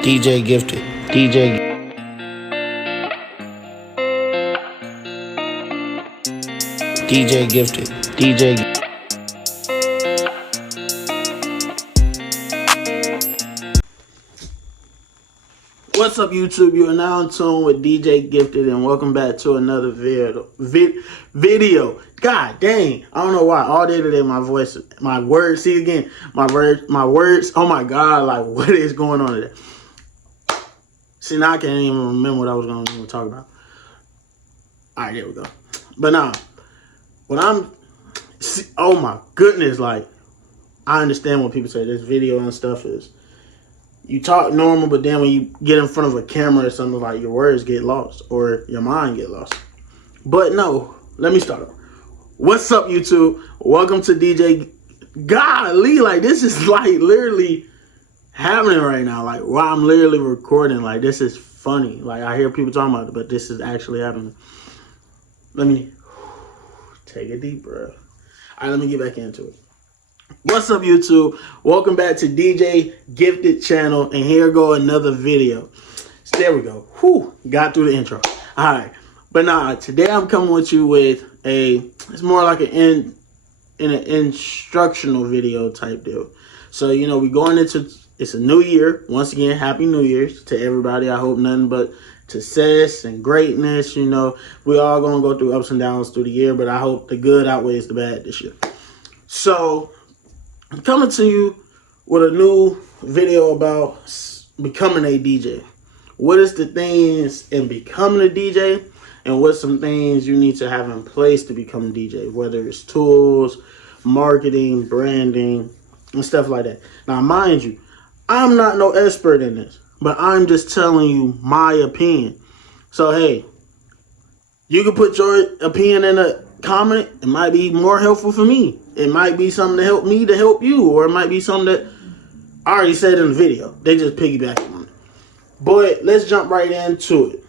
DJ Gifted. DJ Gifted. What's up, YouTube? You are now in tune with DJ Gifted, and welcome back to another video. God dang, I don't know why. All day today, my words. My words. Oh my God, like what is going on today? See, now I can't even remember what I was going to talk about. All right, there we go. But now, oh my goodness, like I understand what people say. This video and stuff is. You talk normal, but then when you get in front of a camera or something, like your words get lost or your mind get lost. But no, let me start off. What's up, YouTube? Welcome to DJ. Golly, like this is like literally happening right now. Like while I'm literally recording, like this is funny. Like I hear people talking about it, but this is actually happening. Let me take a deep breath. All right, let me get back into it. What's up, YouTube? Welcome back to DJ Gifted channel, and here go another video. So there we go. Whew, got through the intro. All right, but now today I'm coming with you with it's more like an instructional video type deal. So you know we're going into it's a new year. Once again, Happy New Year's to everybody. I hope nothing but success and greatness. You know we all gonna go through ups and downs through the year, but I hope the good outweighs the bad this year. So I'm coming to you with a new video about becoming a DJ. What is the things in becoming a DJ, and what's some things you need to have in place to become a DJ, whether it's tools, marketing, branding, and stuff like that. Now, mind you, I'm not no expert in this, but I'm just telling you my opinion. So, hey, you can put your opinion in a comment. It might be more helpful for me. It might be something to help me to help you, or it might be something that I already said in the video. They just piggyback on it. But let's jump right into it.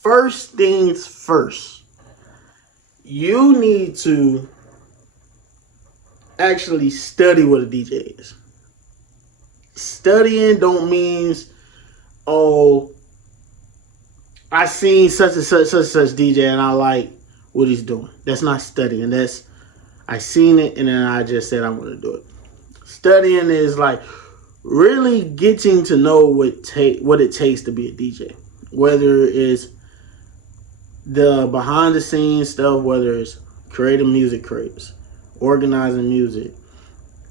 First things first, you need to actually study what a DJ is. Studying don't means, oh, I seen such and such DJ and I like what he's doing. That's not studying. That's I seen it and then I just said I'm going to do it. Studying is like really getting to know what it takes to be a DJ. Whether it's the behind the scenes stuff, whether it's creating music crates, organizing music,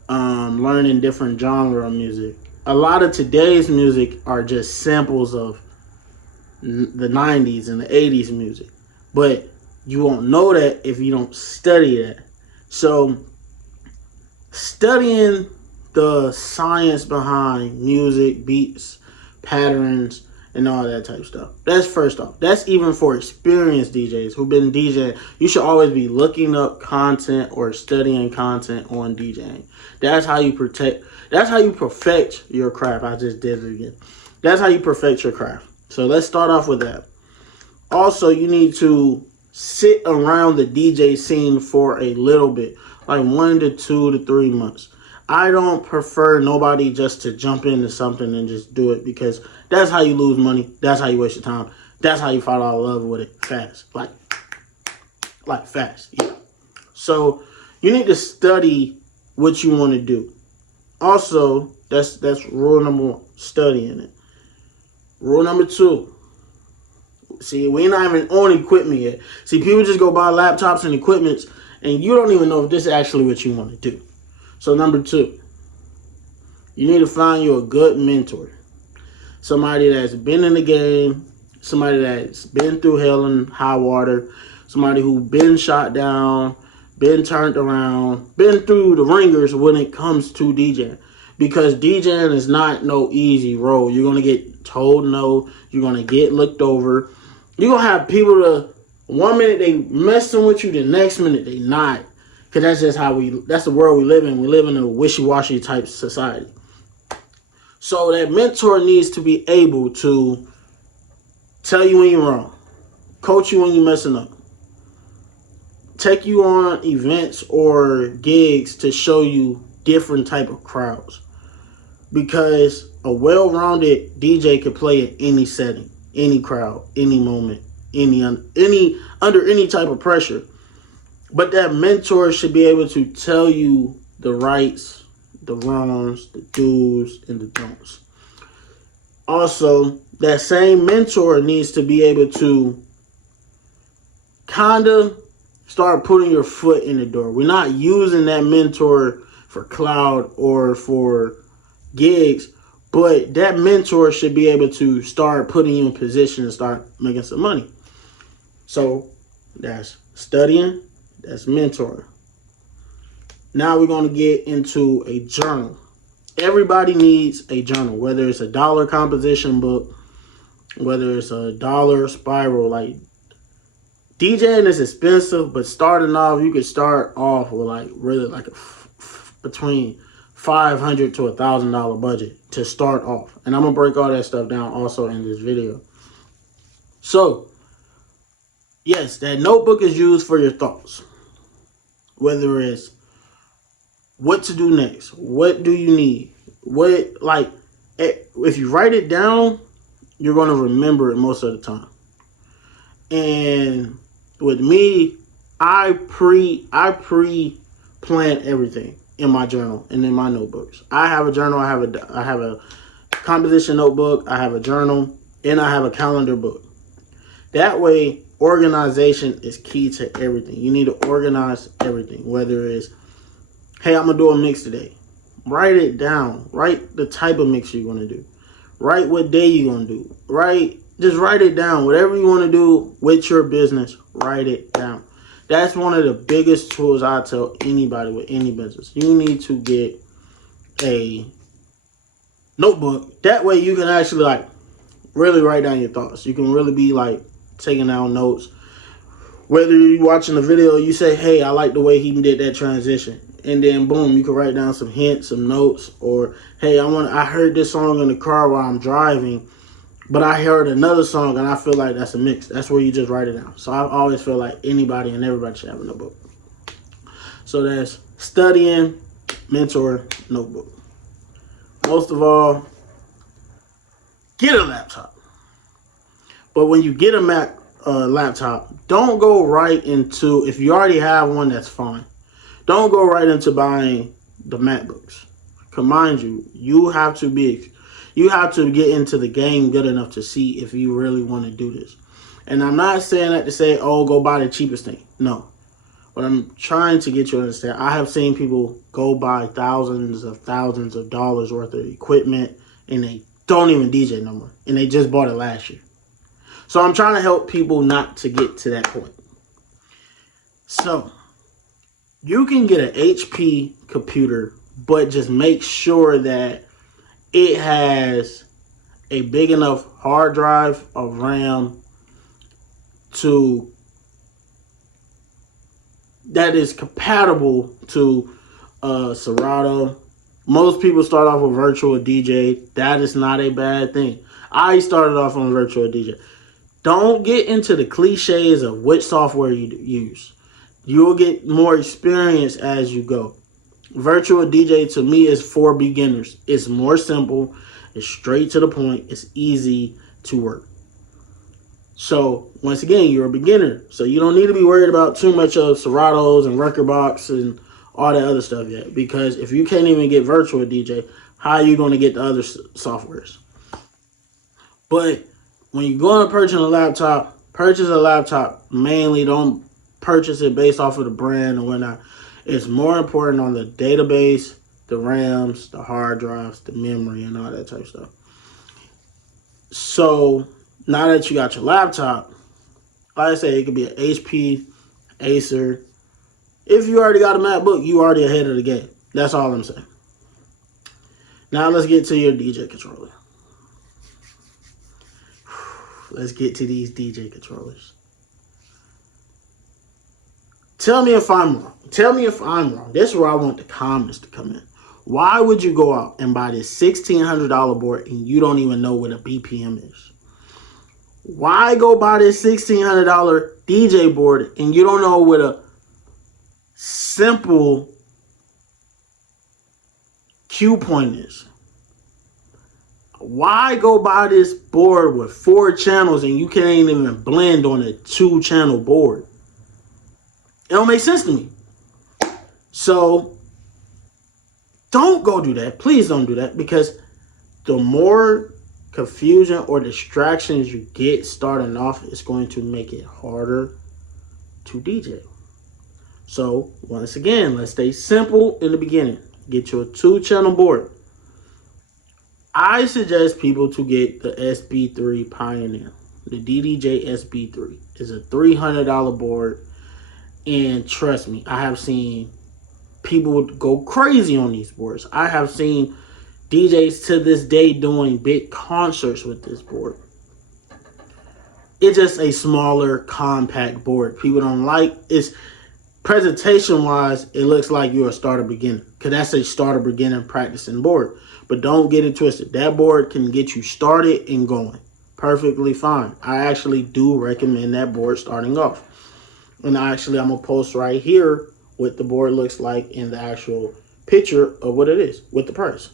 learning different genre of music. A lot of today's music are just samples of the 90s and the 80s music. But you won't know that if you don't study that. So studying the science behind music, beats, patterns, and all that type of stuff. That's first off. That's even for experienced DJs who've been DJing. You should always be looking up content or studying content on DJing. That's how you perfect your craft. I just did it again. That's how you perfect your craft. So let's start off with that. Also, you need to sit around the DJ scene for a little bit, like 1 to 2 to 3 months. I don't prefer nobody just to jump into something and just do it, because that's how you lose money. That's how you waste your time. That's how you fall out of love with it fast. Like fast, yeah. So you need to study what you want to do. Also, that's rule number 1, studying it. Rule number 2. See, we're not even on equipment yet. See, people just go buy laptops and equipments, and you don't even know if this is actually what you want to do. So number 2, you need to find you a good mentor. Somebody that's been in the game, somebody that's been through hell and high water, somebody who's been shot down, been turned around, been through the ringers when it comes to DJing. Because DJing is not no easy road. You're going to get told no. You're going to get looked over. You're going to have people one minute they messing with you, the next minute they not. Because that's just that's the world we live in. We live in a wishy-washy type society. So that mentor needs to be able to tell you when you're wrong, coach you when you're messing up, take you on events or gigs to show you different type of crowds. because a well-rounded DJ can play in any setting, any crowd, any moment, any under any type of pressure. But that mentor should be able to tell you the rights, the wrongs, the do's, and the don'ts. Also, that same mentor needs to be able to kind of start putting your foot in the door. We're not using that mentor for cloud or for gigs, but that mentor should be able to start putting you in position and start making some money. So that's studying, that's mentoring. Now we're going to get into a journal. Everybody needs a journal, whether it's a dollar composition book, whether it's a dollar spiral. Like, DJing is expensive, but starting off, you could start off with like really like between $500 to $1,000 budget to start off. And I'm going to break all that stuff down also in this video. So, yes, that notebook is used for your thoughts. Whether it's what to do next, what do you need, if you write it down, you're going to remember it most of the time. And with me, I pre-plan everything in my journal and in my notebooks. I have a journal, I have a composition notebook, I have a journal, and I have a calendar book. That way, organization is key to everything. You need to organize everything, whether it's, hey, I'm going to do a mix today. Write it down. Write the type of mix you're going to do. Write what day you're going to do. Just write it down. Whatever you want to do with your business, write it down. That's one of the biggest tools I tell anybody with any business. You need to get a notebook. That way you can actually like really write down your thoughts. You can really be like taking down notes. Whether you're watching a video, you say, hey, I like the way he did that transition. And then boom, you can write down some hints, some notes, or hey, I heard this song in the car while I'm driving, but I heard another song and I feel like that's a mix. That's where you just write it down. So I always feel like anybody and everybody should have a notebook. So that's studying, mentor, notebook. Most of all, get a laptop. But when you get a Mac laptop, don't go right into, if you already have one, that's fine. Don't go right into buying the MacBooks. Mind you, you have to get into the game good enough to see if you really want to do this. And I'm not saying that to say, oh, go buy the cheapest thing. No. But I'm trying to get you to understand. I have seen people go buy thousands of dollars worth of equipment and they don't even DJ no more. And they just bought it last year. So I'm trying to help people not to get to that point. So you can get an HP computer, but just make sure that it has a big enough hard drive of RAM that is compatible to Serato. Most people start off with Virtual DJ. That is not a bad thing. I started off on Virtual DJ. Don't get into the cliches of which software you use. You'll get more experience as you go. Virtual DJ to me is for beginners. It's more simple. It's straight to the point. It's easy to work. So once again, you're a beginner. So you don't need to be worried about too much of Seratos and Rekordbox and all that other stuff yet. Because if you can't even get Virtual DJ, how are you going to get the other softwares? But when you're going to purchase a laptop. Mainly don't purchase it based off of the brand and whatnot. It's more important on the database, the RAMs, the hard drives, the memory, and all that type of stuff. So now that you got your laptop, like I say, it could be an HP, Acer. If you already got a MacBook, you already ahead of the game. That's all I'm saying. Now let's get to your DJ controller. Let's get to these DJ controllers. Tell me if I'm wrong. This is where I want the comments to come in. Why would you go out and buy this $1,600 board and you don't even know what a BPM is? Why go buy this $1,600 DJ board and you don't know what a simple cue point is? Why go buy this board with 4 channels and you can't even blend on a 2-channel board? It don't make sense to me. So don't go do that. Please don't do that, because the more confusion or distractions you get starting off, it's going to make it harder to DJ. So once again, let's stay simple in the beginning. Get you a 2-channel board. I suggest people to get the SB3 Pioneer. The DDJ SB3 is a $300 board. And trust me, I have seen people go crazy on these boards. I have seen DJs to this day doing big concerts with this board. It's just a smaller, compact board. People don't like it's presentation wise, it looks like you're a starter beginner, because that's a starter beginner practicing board. But don't get it twisted. That board can get you started and going perfectly fine. I actually do recommend that board starting off. And actually, I'm going to post right here what the board looks like in the actual picture of what it is with the price.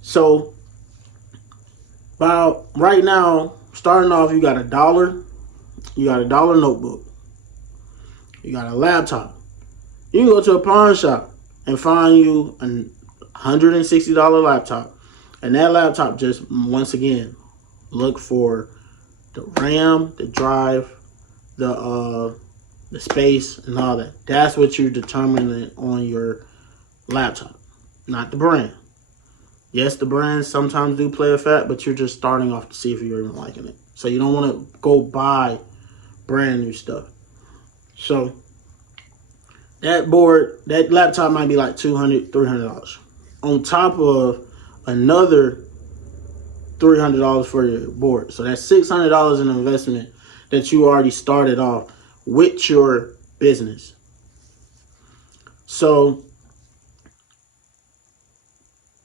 So, about right now, starting off, you got $1. You got a $1 notebook. You got a laptop. You can go to a pawn shop and find you a $160 laptop. And that laptop, just once again, look for the RAM, the drive, the space, and all that. That's what you're determining on your laptop, not the brand. Yes, the brands sometimes do play a fact, but you're just starting off to see if you're even liking it. So you don't want to go buy brand new stuff. So that board, that laptop might be like $200, $300. On top of another $300 for your board. So that's $600 in investment that you already started off with your business. So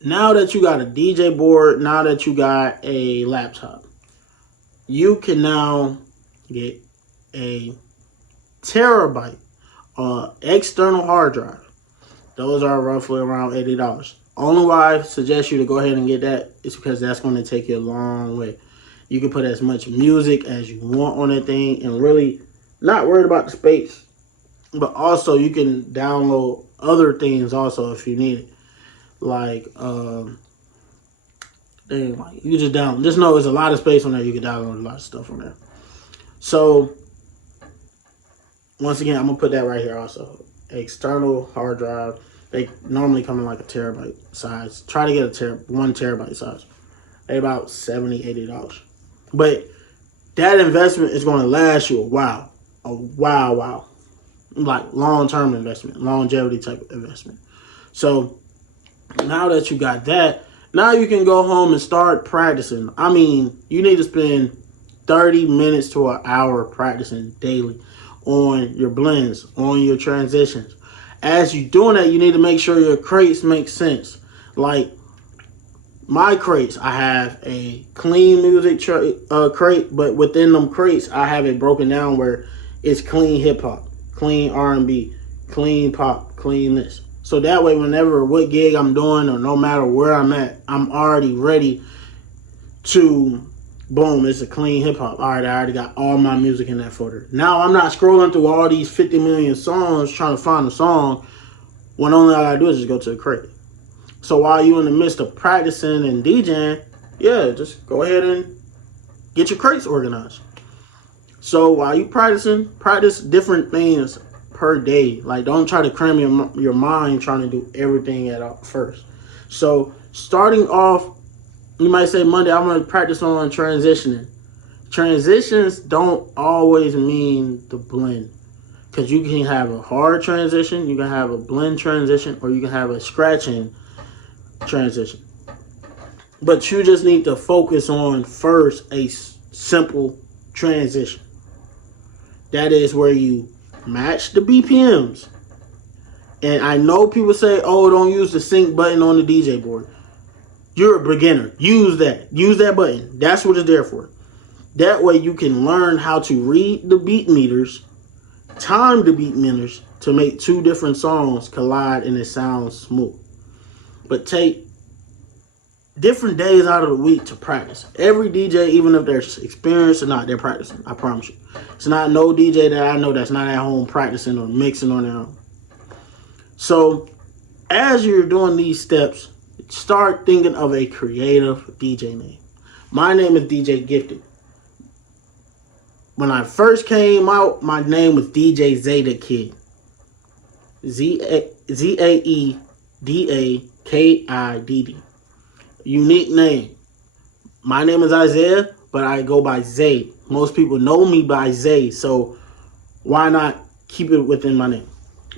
now that you got a DJ board, now that you got a laptop, you can now get a terabyte external hard drive. Those are roughly around $80. Only why I suggest you to go ahead and get that is because that's going to take you a long way. You can put as much music as you want on that thing and really not worried about the space. But also you can download other things also if you need it. Like, you just download. Just know there's a lot of space on there. You can download a lot of stuff from there. So, once again, I'm going to put that right here also. External hard drive. They normally come in like a terabyte size. Try to get a 1 terabyte size. They're about $70, $80. But that investment is going to last you a while. Like long-term investment, longevity type of investment. So now that you got that, now you can go home and start practicing. I mean, you need to spend 30 minutes to an hour practicing daily on your blends, on your transitions. As you're doing that, you need to make sure your crates make sense. Like my crates, I have a clean music crate, but within them crates, I have it broken down where it's clean hip hop, clean R&B, clean pop, clean this. So that way, whenever what gig I'm doing or no matter where I'm at, I'm already ready to, boom, it's a clean hip hop. All right, I already got all my music in that folder. Now I'm not scrolling through all these 50 million songs trying to find a song when only all I do is just go to the crate. So while you're in the midst of practicing and DJing, yeah, just go ahead and get your crates organized. So while you practicing, practice different things per day. Like, don't try to cram your mind trying to do everything at first. So starting off, you might say Monday, I'm going to practice on transitioning. Transitions don't always mean the blend. Because you can have a hard transition, you can have a blend transition, or you can have a scratching transition. But you just need to focus on first a simple transition. That is where you match the BPMs. And I know people say, oh, don't use the sync button on the DJ board. You're a beginner. Use that. Use that button. That's what it's there for. That way you can learn how to read the beat meters, time the beat meters to make 2 different songs collide and it sounds smooth. But take different days out of the week to practice. Every DJ, even if they're experienced or not, they're practicing. I promise you. It's not no DJ that I know that's not at home practicing or mixing on their own. So as you're doing these steps, start thinking of a creative DJ name. My name is DJ Gifted. When I first came out, my name was DJ Zeta Kid. Zaedakidd. Unique name. My name is Isaiah, but I go by Zay. Most people know me by Zay, so why not keep it within my name?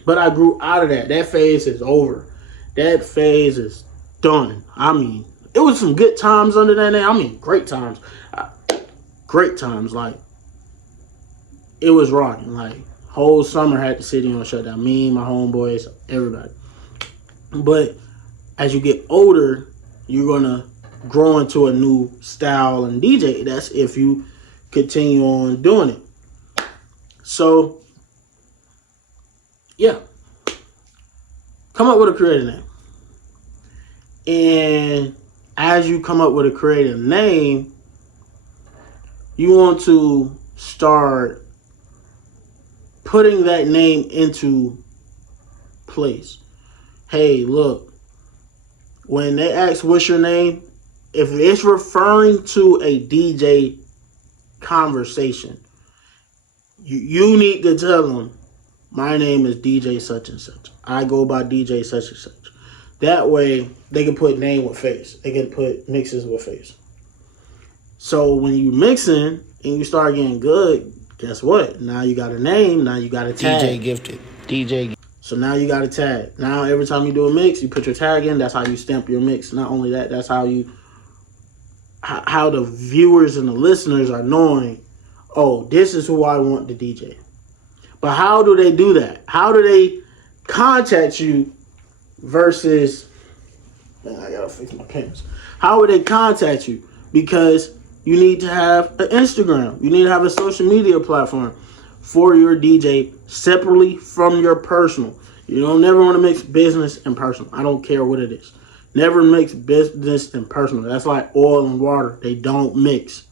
But I grew out of that. That phase is over. That phase is done. I mean, it was some good times under that name. I mean, great times. Great times. Like, it was rocking. Like, whole summer had the city on shutdown. Me, my homeboys, everybody. But as you get older, you're going to grow into a new style and DJ. That's if you continue on doing it. So, yeah. Come up with a creative name. And as you come up with a creative name, you want to start putting that name into place. Hey, look, when they ask what's your name, if it's referring to a DJ conversation, you need to tell them, my name is DJ such and such. I go by DJ such and such. That way, they can put name with face. They can put mixes with face. So when you mixing and you start getting good, guess what? Now you got a name. Now you got a tag. DJ Gifted. So now you got a tag. Now every time you do a mix, you put your tag in. That's how you stamp your mix. Not only that, that's how the viewers and the listeners are knowing, oh, this is who I want to DJ. But how do they do that? How do they contact you versus, man, I gotta fix my pens. How would they contact you? Because you need to have an Instagram. You need to have a social media platform for your DJ separately from your personal. You don't never want to mix business and personal. I don't care what it is. Never mix business and personal. That's like oil and water. They don't mix.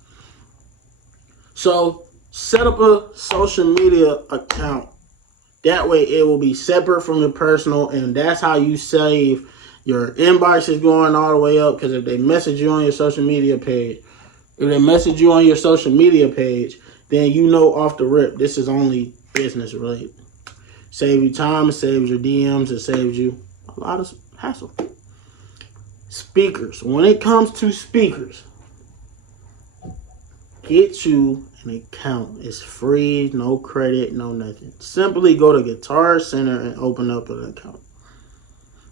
So set up a social media account. That way it will be separate from your personal, and that's how you save your inbox is going all the way up. Because if they message you on your social media page, then you know off the rip, this is only business related. Save you time, it saves your DMs, it saves you a lot of hassle. Speakers. When it comes to speakers, get you an account. It's free, no credit, no nothing. Simply go to Guitar Center and open up an account.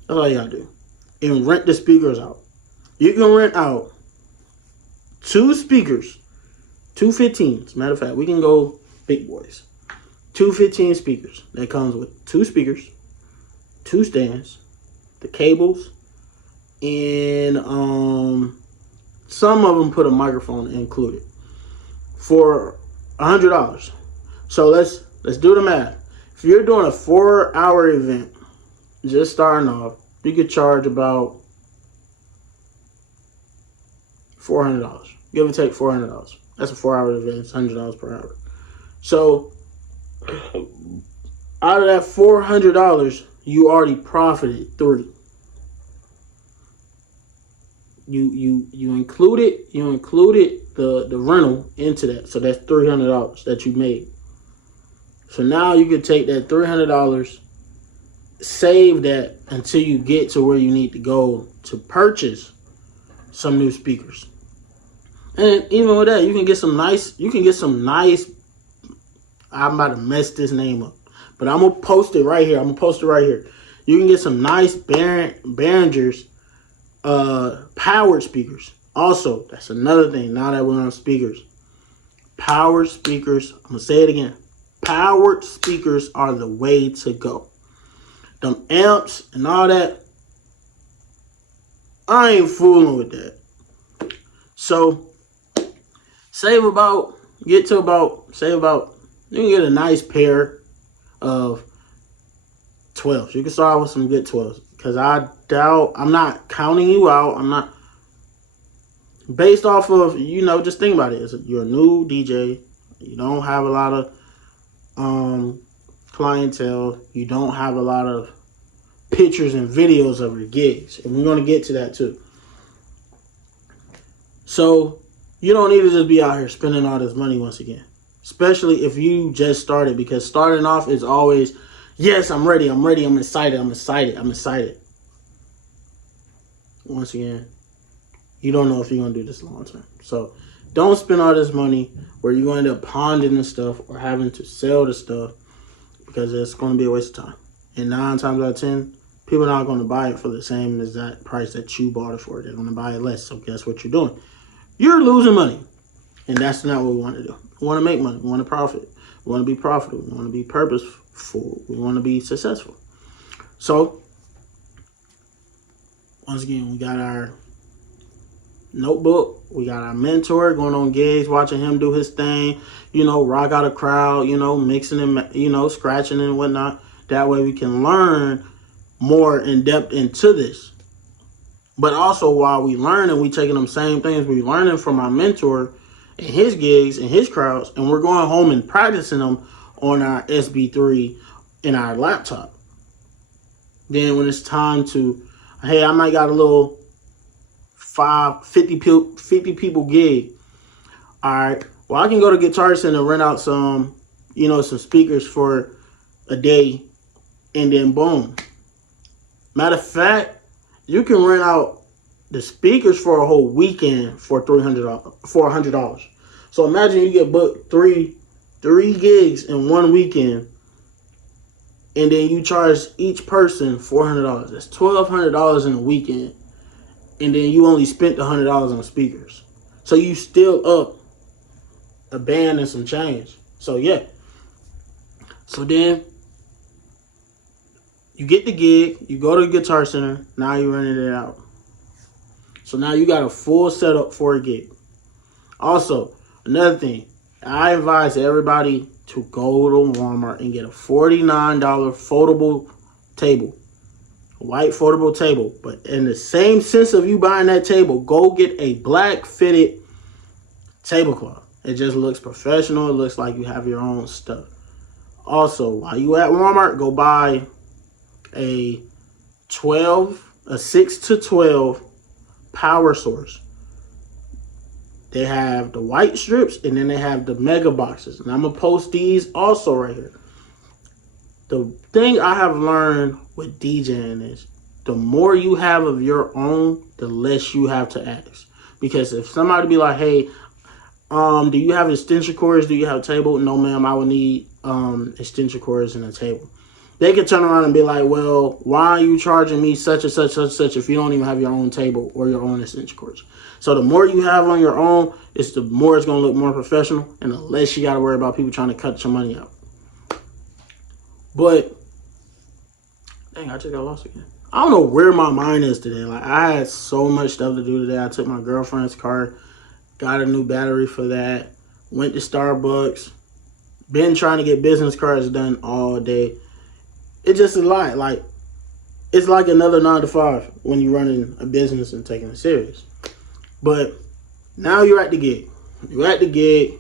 That's all you gotta do. And rent the speakers out. You can rent out 2 speakers, 2 15s. Matter of fact, we can go big boys. 2 15 speakers. That comes with 2 speakers, 2 stands, the cables, and some of them put a microphone included for $100. So let's do the math. If you're doing a 4-hour event, just starting off, you could charge about $400. Give or take $400. That's a 4-hour event. It's $100 per hour. So out of that $400, you already profited $3. You included the rental into that, so that's $300 that you made. So now you could take that $300, save that until you get to where you need to go to purchase some new speakers. And even with that, you can get some nice. I'm about to mess this name up, but I'm gonna post it right here. You can get some nice Behringer's powered speakers. Also, that's another thing. Now that we're on speakers, powered speakers. I'm gonna say it again. Powered speakers are the way to go. Them amps and all that, I ain't fooling with that. So save about, you can get a nice pair of 12s. You can start with some good 12s. Because I'm not counting you out. based off of, just think about it. You're a new DJ. You don't have a lot of clientele. You don't have a lot of pictures and videos of your gigs. And we're going to get to that too. So you don't need to just be out here spending all this money once again. Especially if you just started. Because starting off is always, yes, I'm ready. I'm excited. Once again, you don't know if you're going to do this long term. So don't spend all this money where you're going to end up ponding the stuff or having to sell the stuff, because it's going to be a waste of time. And 9 times out of 10, people are not going to buy it for the same exact price that you bought it for. They're going to buy it less. So guess what you're doing? You're losing money. And that's not what we want to do. We want to make money. We want to profit. We want to be profitable. We want to be purposeful. We want to be successful. So, once again, we got our notebook. We got our mentor going on gigs, watching him do his thing, rock out a crowd, mixing and, scratching and whatnot. That way we can learn more in depth into this. But also while we learn and we taking them same things we learning from our mentor and his gigs and his crowds, and we're going home and practicing them on our SB3 in our laptop. Then when it's time to, hey, I might got a little 50 people gig. All right, well, I can go to Guitar Center and rent out some, some speakers for a day, and then boom. Matter of fact, you can rent out the speakers for a whole weekend for $100. So imagine you get booked three gigs in one weekend, and then you charge each person $400. That's $1,200 in a weekend, and then you only spent $100 on speakers. So you still up a band and some change. So yeah. So then you get the gig, you go to the Guitar Center, now you're renting it out. So now you got a full setup for a gig. Also, another thing, I advise everybody to go to Walmart and get a $49 foldable table. A white foldable table. But in the same sense of you buying that table, go get a black fitted tablecloth. It just looks professional. It looks like you have your own stuff. Also, while you at Walmart, go buy a 6 to 12 power source. They have the white strips, and then they have the mega boxes. And I'm going to post these also right here. The thing I have learned with DJing is the more you have of your own, the less you have to ask. Because if somebody be like, hey, do you have extension cords? Do you have a table? No, ma'am, I would need extension cords and a table. They could turn around and be like, well, why are you charging me such and such if you don't even have your own table or your own extension cords? So the more you have on your own, the more it's going to look more professional, and the less you got to worry about people trying to cut your money out. But, dang, I just got lost again. I don't know where my mind is today. Like, I had so much stuff to do today. I took my girlfriend's car, got a new battery for that, went to Starbucks, been trying to get business cards done all day. It's just a lot. Like, it's like another 9 to 5 when you're running a business and taking it serious. But now you're at the gig. You're at the gig.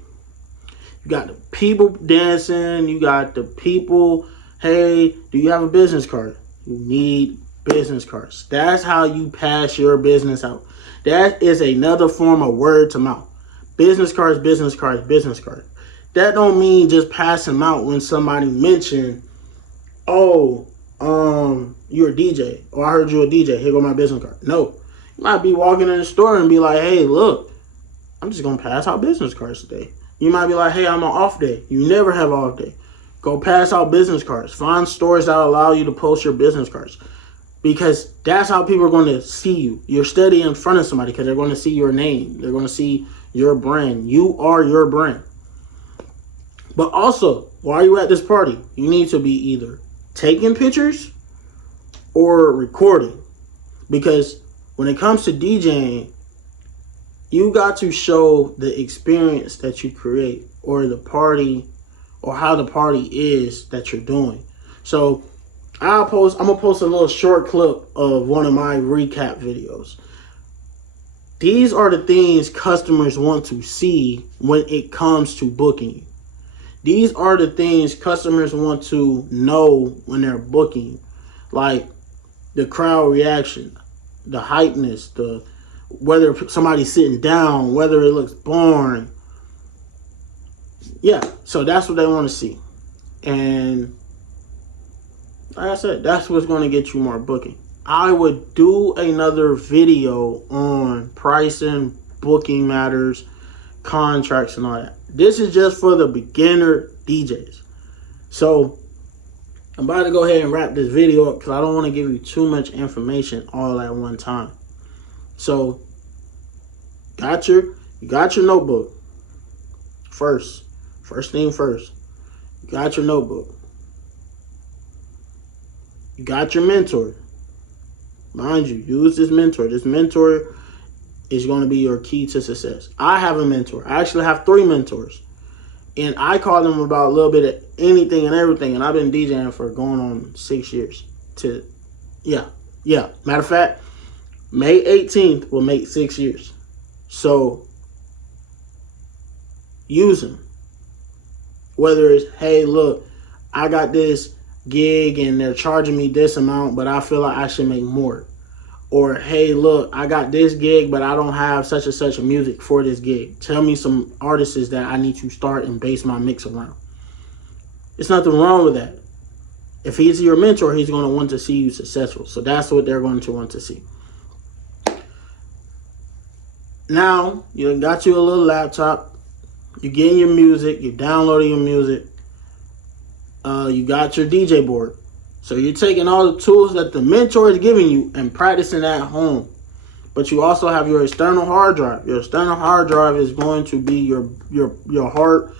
You got the people dancing. You got the people, hey, do you have a business card? You need business cards. That's how you pass your business out. That is another form of word to mouth. Business cards, business cards, business cards. That don't mean just pass them out when somebody mentioned, oh, you're a DJ. Or I heard you're a DJ. Here go my business card. No. You might be walking in the store and be like, hey, look, I'm just going to pass out business cards today. You might be like, hey, I'm on off day. You never have off day. Go pass out business cards. Find stores that allow you to post your business cards. Because that's how people are going to see you. You're steady in front of somebody because they're going to see your name. They're going to see your brand. You are your brand. But also, while you're at this party, you need to be either taking pictures or recording. Because when it comes to DJing, you got to show the experience that you create or the party or how the party is that you're doing. So I'm going to post a little short clip of one of my recap videos. These are the things customers want to see when it comes to booking you. These are the things customers want to know when they're booking you. Like the crowd reaction, the hypeness, the whether somebody's sitting down, whether it looks boring. Yeah, so that's what they want to see. And like I said, that's what's going to get you more booking. I would do another video on pricing, booking matters, contracts, and all that. This is just for the beginner DJs. So I'm about to go ahead and wrap this video up because I don't want to give you too much information all at one time. So you got your notebook. First thing first. You got your notebook. You got your mentor. Mind you, use this mentor. This mentor is going to be your key to success. I have a mentor. I actually have 3 mentors. And I call them about a little bit of anything and everything. And I've been DJing for going on 6 years. Yeah. Matter of fact, May 18th will make 6 years. So use them. Whether it's, hey, look, I got this gig and they're charging me this amount, but I feel like I should make more. Or, hey, look, I got this gig, but I don't have such and such a music for this gig. Tell me some artists that I need to start and base my mix around. There's nothing wrong with that. If he's your mentor, he's going to want to see you successful. So that's what they're going to want to see. Now, you got you a little laptop. You're getting your music. You're downloading your music. You got your DJ board. So you're taking all the tools that the mentor is giving you and practicing at home. But you also have your external hard drive. Your external hard drive is going to be your heart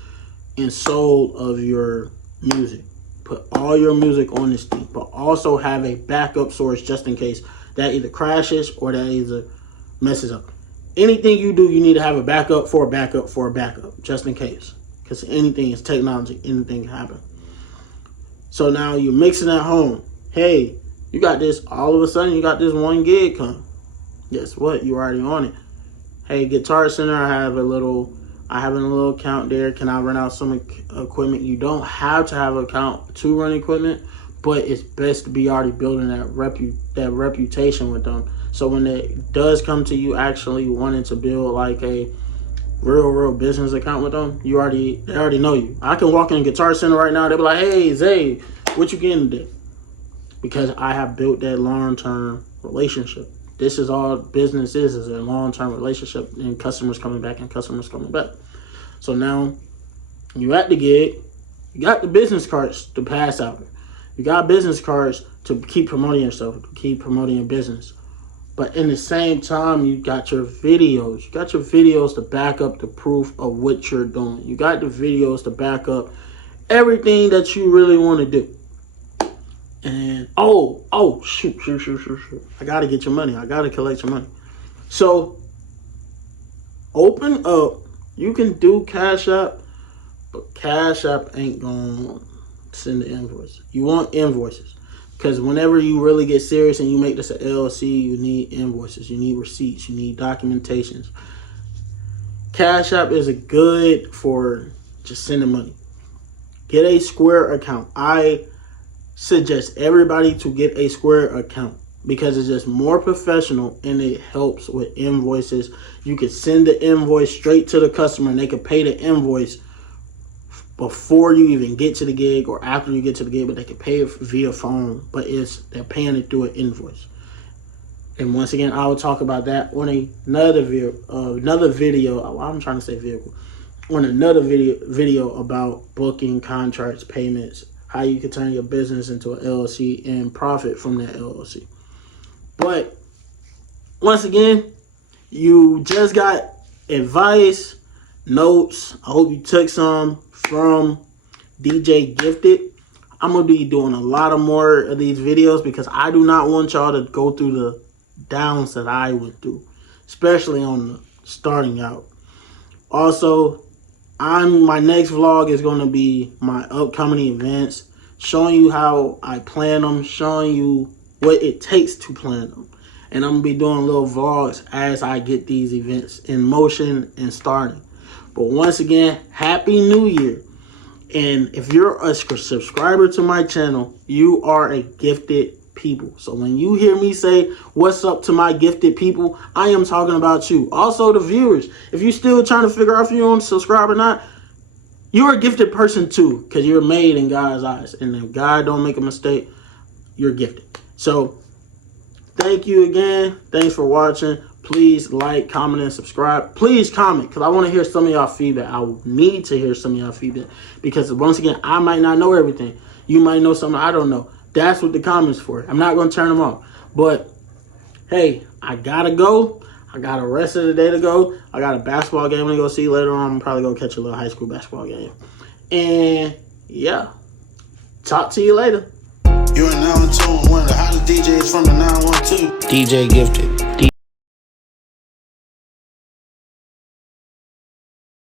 and soul of your music. Put all your music on this thing, but also have a backup source just in case that either crashes or that either messes up. Anything you do, you need to have a backup for a backup for a backup, just in case. Because anything is technology, anything can happen. So now you're mixing at home. Hey, you got this, all of a sudden you got this 1 gig come. Guess what? You're already on it. Hey, Guitar Center, I have a little account there. Can I run out some equipment? You don't have to have an account to run equipment, but it's best to be already building that reputation with them. So when it does come to you actually wanting to build like a real business account with them, they already know you. I can walk in Guitar Center right now, they'll be like, hey, Zay, what you getting today? Because I have built that long-term relationship. This is all business is a long-term relationship and customers coming back. So now you at the gig, you got the business cards to pass out. You got business cards to keep promoting yourself, to keep promoting your business. But in the same time, you got your videos. You got your videos to back up the proof of what you're doing. You got the videos to back up everything that you really want to do. And, shoot. I got to get your money. I got to collect your money. So, open up. You can do Cash App, but Cash App ain't going to send the invoice. You want invoices. Because whenever you really get serious and you make this an LLC, you need invoices, you need receipts, you need documentations. Cash App is good for just sending money. Get a Square account. I suggest everybody to get a Square account because it's just more professional and it helps with invoices. You can send the invoice straight to the customer and they can pay the invoice before you even get to the gig or after you get to the gig, but they can pay it via phone, but they're paying it through an invoice. And once again, I will talk about that on another video. I'm trying to say vehicle. On another video about booking, contracts, payments, how you can turn your business into an LLC and profit from that LLC. But once again, you just got advice, notes. I hope you took some from DJ Gifted. I'm going to be doing a lot of more of these videos because I do not want y'all to go through the downs that I went through, especially on the starting out. Also, my next vlog is going to be my upcoming events, showing you how I plan them, showing you what it takes to plan them. And I'm going to be doing little vlogs as I get these events in motion and starting. But once again, Happy New Year. And if you're a subscriber to my channel, you are a gifted people. So when you hear me say, what's up to my gifted people, I am talking about you. Also the viewers. If you're still trying to figure out if you want to subscribe or not, you're a gifted person too, because you're made in God's eyes. And if God don't make a mistake, you're gifted. So thank you again. Thanks for watching. Please like, comment, and subscribe. Please comment, because I want to hear some of y'all feedback. I need to hear some of y'all feedback, because once again, I might not know everything. You might know something I don't know. That's what the comments for. I'm not going to turn them off. But hey, I gotta go. I got the rest of the day to go. I got a basketball game to go see later on. I'm probably going to catch a little high school basketball game. And yeah, talk to you later. You are now in tune with one of the hottest DJs from the 912. DJ Gifted.